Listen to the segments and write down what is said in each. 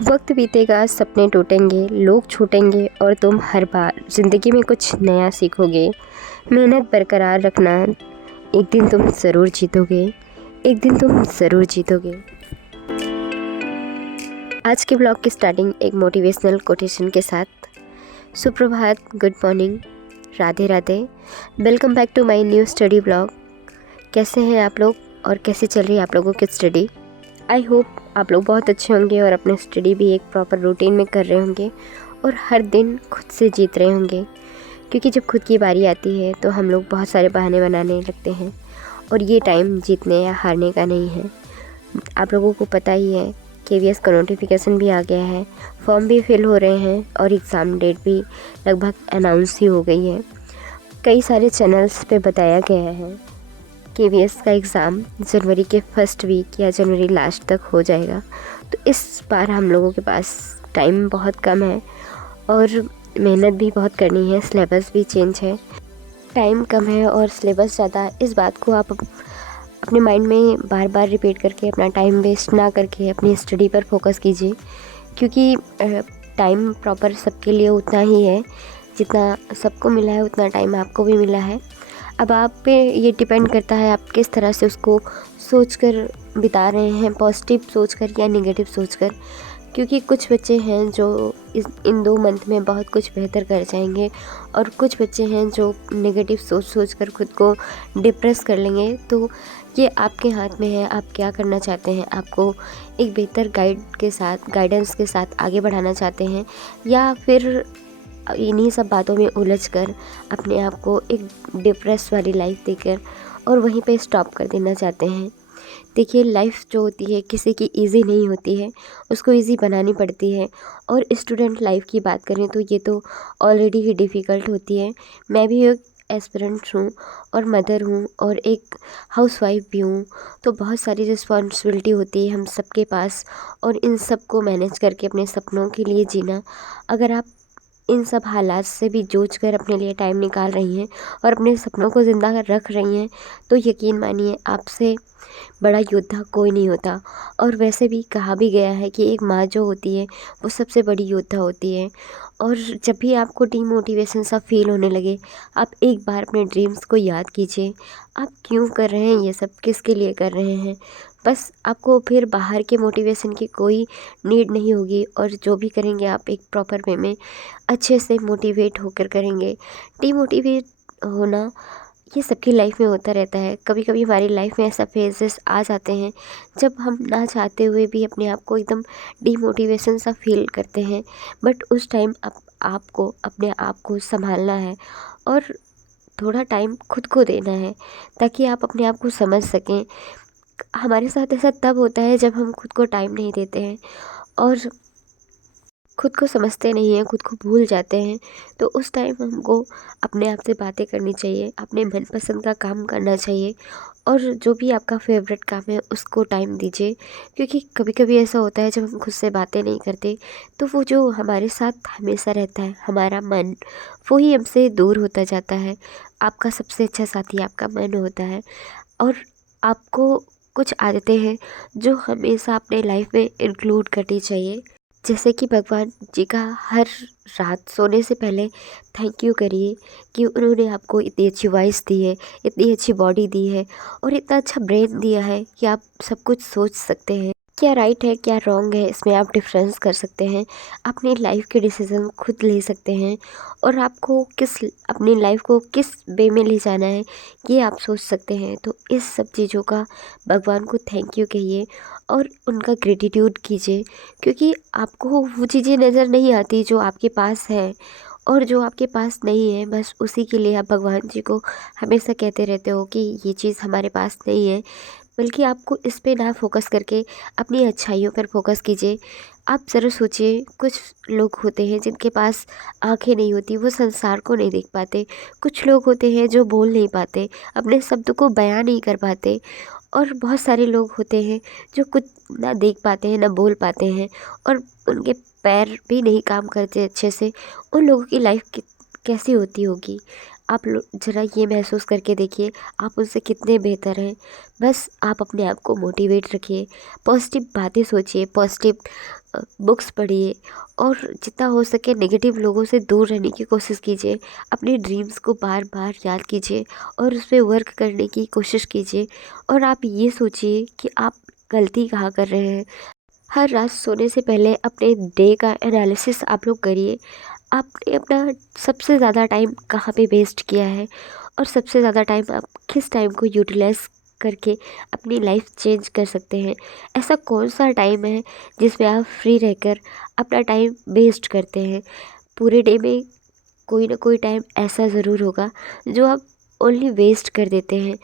वक्त बीतेगा, सपने टूटेंगे, लोग छूटेंगे और तुम हर बार ज़िंदगी में कुछ नया सीखोगे। मेहनत बरकरार रखना, एक दिन तुम ज़रूर जीतोगे। एक दिन तुम ज़रूर जीतोगे। आज के ब्लॉग की स्टार्टिंग एक मोटिवेशनल कोटेशन के साथ। सुप्रभात, good morning, Radhe Radhe. Welcome back to my new study blog. कैसे हैं आप लोग और कैसे चल रही है आप लोगों की स्टडी? आई होप आप लोग बहुत अच्छे होंगे और अपने स्टडी भी एक प्रॉपर रूटीन में कर रहे होंगे और हर दिन खुद से जीत रहे होंगे, क्योंकि जब खुद की बारी आती है तो हम लोग बहुत सारे बहाने बनाने लगते हैं और ये टाइम जीतने या हारने का नहीं है। आप लोगों को पता ही है, केवीएस का नोटिफिकेशन भी आ गया है, फॉर्म भी फिल हो रहे हैं और एग्ज़ाम डेट भी लगभग अनाउंस ही हो गई है। कई सारे चैनल्स पे बताया गया है केवीएस का एग्ज़ाम जनवरी के फर्स्ट वीक या जनवरी लास्ट तक हो जाएगा। तो इस बार हम लोगों के पास टाइम बहुत कम है और मेहनत भी बहुत करनी है। सिलेबस भी चेंज है, टाइम कम है और सिलेबस ज़्यादा। इस बात को आप अपने माइंड में बार बार रिपीट करके अपना टाइम वेस्ट ना करके अपनी स्टडी पर फोकस कीजिए, क्योंकि टाइम प्रॉपर सबके लिए उतना ही है। जितना सबको मिला है उतना टाइम आपको भी मिला है। अब आप पे ये डिपेंड करता है आप किस तरह से उसको सोचकर बिता रहे हैं, पॉजिटिव सोचकर या नेगेटिव सोचकर। क्योंकि कुछ बच्चे हैं जो इन 2 मंथ में बहुत कुछ बेहतर कर जाएंगे और कुछ बच्चे हैं जो नेगेटिव सोच कर खुद को डिप्रेस कर लेंगे। तो ये आपके हाथ में है, आप क्या करना चाहते हैं। आपको एक बेहतर गाइडेंस के साथ आगे बढ़ाना चाहते हैं या फिर इन्हीं सब बातों में उलझकर अपने आप को एक डिप्रेस वाली लाइफ देकर और वहीं पे स्टॉप कर देना चाहते हैं। देखिए, लाइफ जो होती है किसी की इजी नहीं होती है, उसको इजी बनानी पड़ती है। और स्टूडेंट लाइफ की बात करें तो ये तो ऑलरेडी ही डिफ़िकल्ट होती है। मैं भी एक एस्पिरेंट हूँ और मदर हूँ और एक हाउसवाइफ भी हूँ, तो बहुत सारी रिस्पॉन्सिबिलिटी होती है हम सबके पास। और इन सब को मैनेज करके अपने सपनों के लिए जीना, अगर आप इन सब हालात से भी जूझ कर अपने लिए टाइम निकाल रही हैं और अपने सपनों को ज़िंदा रख रही हैं, तो यकीन मानिए आपसे बड़ा योद्धा कोई नहीं होता। और वैसे भी कहा भी गया है कि एक माँ जो होती है वो सबसे बड़ी योद्धा होती है। और जब भी आपको डीमोटिवेशन सा फील होने लगे, आप एक बार अपने ड्रीम्स को याद कीजिए। आप क्यों कर रहे हैं ये सब, किसके लिए कर रहे हैं। बस आपको फिर बाहर के मोटिवेशन की कोई नीड नहीं होगी और जो भी करेंगे आप एक प्रॉपर वे में अच्छे से मोटिवेट होकर करेंगे। डीमोटिवेट होना ये सबकी लाइफ में होता रहता है। कभी कभी हमारी लाइफ में ऐसा फेजेस आ जाते हैं जब हम ना चाहते हुए भी अपने आप को एकदम डीमोटिवेशन सा फील करते हैं। बट उस टाइम आपको अपने आप को संभालना है और थोड़ा टाइम खुद को देना है, ताकि आप अपने आप को समझ सकें। हमारे साथ ऐसा तब होता है जब हम खुद को टाइम नहीं देते हैं और खुद को समझते नहीं हैं, खुद को भूल जाते हैं। तो उस टाइम हमको अपने आप से बातें करनी चाहिए, अपने मनपसंद का काम करना चाहिए और जो भी आपका फेवरेट काम है उसको टाइम दीजिए। क्योंकि कभी कभी ऐसा होता है जब हम खुद से बातें नहीं करते तो वो जो हमारे साथ हमेशा रहता है, हमारा मन, वो ही हमसे दूर होता जाता है। आपका सबसे अच्छा साथी आपका मन होता है। और आपको कुछ आदतें हैं जो हमेशा अपने लाइफ में इंक्लूड करनी चाहिए। जैसे कि भगवान जी का हर रात सोने से पहले थैंक यू करिए कि उन्होंने आपको इतनी अच्छी वॉइस दी है, इतनी अच्छी बॉडी दी है और इतना अच्छा ब्रेन दिया है कि आप सब कुछ सोच सकते हैं। क्या राइट है क्या रॉन्ग है, इसमें आप डिफरेंस कर सकते हैं। अपनी लाइफ के डिसीज़न खुद ले सकते हैं और आपको अपनी लाइफ को किस वे में ले जाना है ये आप सोच सकते हैं। तो इस सब चीज़ों का भगवान को थैंक यू कहिए और उनका ग्रेटिट्यूड कीजिए, क्योंकि आपको वो चीज़ें नज़र नहीं आती जो आपके पास है। और जो आपके पास नहीं है बस उसी के लिए आप भगवान जी को हमेशा कहते रहते हो कि ये चीज़ हमारे पास नहीं है। बल्कि आपको इस पे ना फोकस करके अपनी अच्छाइयों पर फोकस कीजिए। आप ज़रा सोचिए, कुछ लोग होते हैं जिनके पास आँखें नहीं होती, वो संसार को नहीं देख पाते। कुछ लोग होते हैं जो बोल नहीं पाते, अपने शब्द को बयां नहीं कर पाते। और बहुत सारे लोग होते हैं जो कुछ ना देख पाते हैं ना बोल पाते हैं और उनके पैर भी नहीं काम करते अच्छे से। उन लोगों की लाइफ कैसी होती होगी आप ज़रा ये महसूस करके देखिए आप उनसे कितने बेहतर हैं। बस आप अपने आप को मोटिवेट रखिए, पॉजिटिव बातें सोचिए, पॉजिटिव बुक्स पढ़िए और जितना हो सके नेगेटिव लोगों से दूर रहने की कोशिश कीजिए। अपने ड्रीम्स को बार बार याद कीजिए और उस पर वर्क करने की कोशिश कीजिए। और आप ये सोचिए कि आप गलती कहाँ कर रहे हैं। हर रात सोने से पहले अपने डे का एनालिसिस आप लोग करिए। आपने अपना सबसे ज़्यादा टाइम कहाँ पे वेस्ट किया है और सबसे ज़्यादा टाइम आप किस टाइम को यूटिलाइज़ करके अपनी लाइफ चेंज कर सकते हैं। ऐसा कौन सा टाइम है जिसमें आप फ्री रहकर अपना टाइम वेस्ट करते हैं। पूरे डे में कोई ना कोई टाइम ऐसा ज़रूर होगा जो आप ओनली वेस्ट कर देते हैं।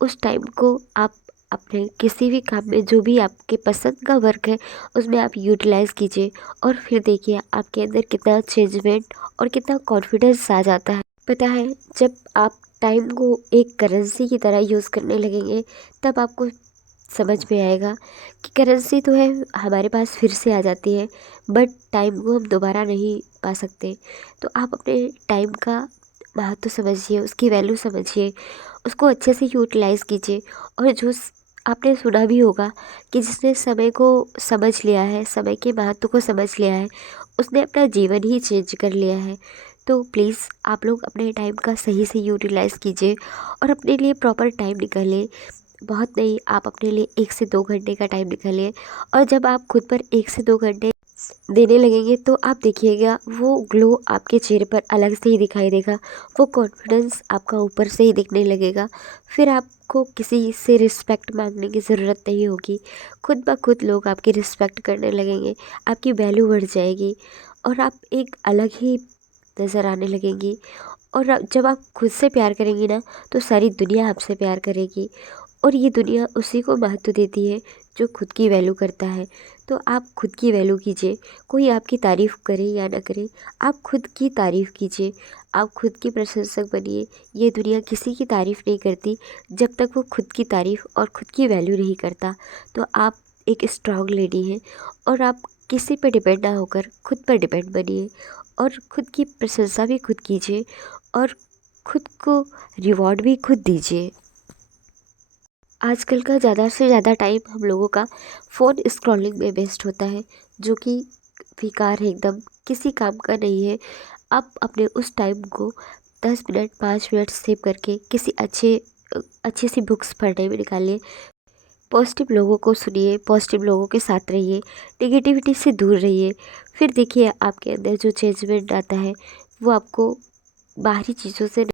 उस टाइम को आप अपने किसी भी काम में, जो भी आपके पसंद का वर्क है, उसमें आप यूटिलाइज़ कीजिए और फिर देखिए आपके अंदर कितना चेंजमेंट और कितना कॉन्फिडेंस आ जाता है। पता है, जब आप टाइम को एक करेंसी की तरह यूज़ करने लगेंगे तब आपको समझ में आएगा कि करेंसी तो है, हमारे पास फिर से आ जाती है, बट टाइम को हम दोबारा नहीं पा सकते। तो आप अपने टाइम का महत्व समझिए, उसकी वैल्यू समझिए, उसको अच्छे से यूटिलाइज़ कीजिए। और आपने सुना भी होगा कि जिसने समय को समझ लिया है, समय के महत्व को समझ लिया है, उसने अपना जीवन ही चेंज कर लिया है। तो प्लीज़ आप लोग अपने टाइम का सही से यूटिलाइज़ कीजिए और अपने लिए प्रॉपर टाइम निकालिए। बहुत नहीं, आप अपने लिए 1 से 2 घंटे का टाइम निकालिए। और जब आप खुद पर 1 से 2 घंटे देने लगेंगे तो आप देखिएगा वो ग्लो आपके चेहरे पर अलग से ही दिखाई देगा, वो कॉन्फिडेंस आपका ऊपर से ही दिखने लगेगा। फिर आपको किसी से रिस्पेक्ट मांगने की ज़रूरत नहीं होगी, खुद ब खुद लोग आपकी रिस्पेक्ट करने लगेंगे, आपकी वैल्यू बढ़ जाएगी और आप एक अलग ही नज़र आने लगेंगी। और जब आप खुद से प्यार करेंगी ना, तो सारी दुनिया आपसे प्यार करेगी और ये दुनिया उसी को महत्व देती है जो खुद की वैल्यू करता है। तो आप खुद की वैल्यू कीजिए, कोई आपकी तारीफ़ करे या ना करे, आप खुद की तारीफ़ कीजिए, आप खुद की प्रशंसक बनिए। ये दुनिया किसी की तारीफ़ नहीं करती जब तक वो खुद की तारीफ़ और खुद की वैल्यू नहीं करता। तो आप एक स्ट्रॉन्ग लेडी हैं और आप किसी पर डिपेंड ना होकर खुद पर डिपेंड बनिए और खुद की प्रशंसा भी खुद कीजिए और खुद को रिवॉर्ड भी खुद दीजिए। आजकल का ज़्यादा से ज़्यादा टाइम हम लोगों का फ़ोन स्क्रॉलिंग में वेस्ट होता है, जो कि बेकार है, एकदम किसी काम का नहीं है। आप अपने उस टाइम को 10 मिनट 5 मिनट सेव करके किसी अच्छी सी बुक्स पढ़ने में निकालिए। पॉजिटिव लोगों को सुनिए, पॉजिटिव लोगों के साथ रहिए, नेगेटिविटी से दूर रहिए। फिर देखिए आपके अंदर जो चेंजमेंट आता है वो आपको बाहरी चीज़ों से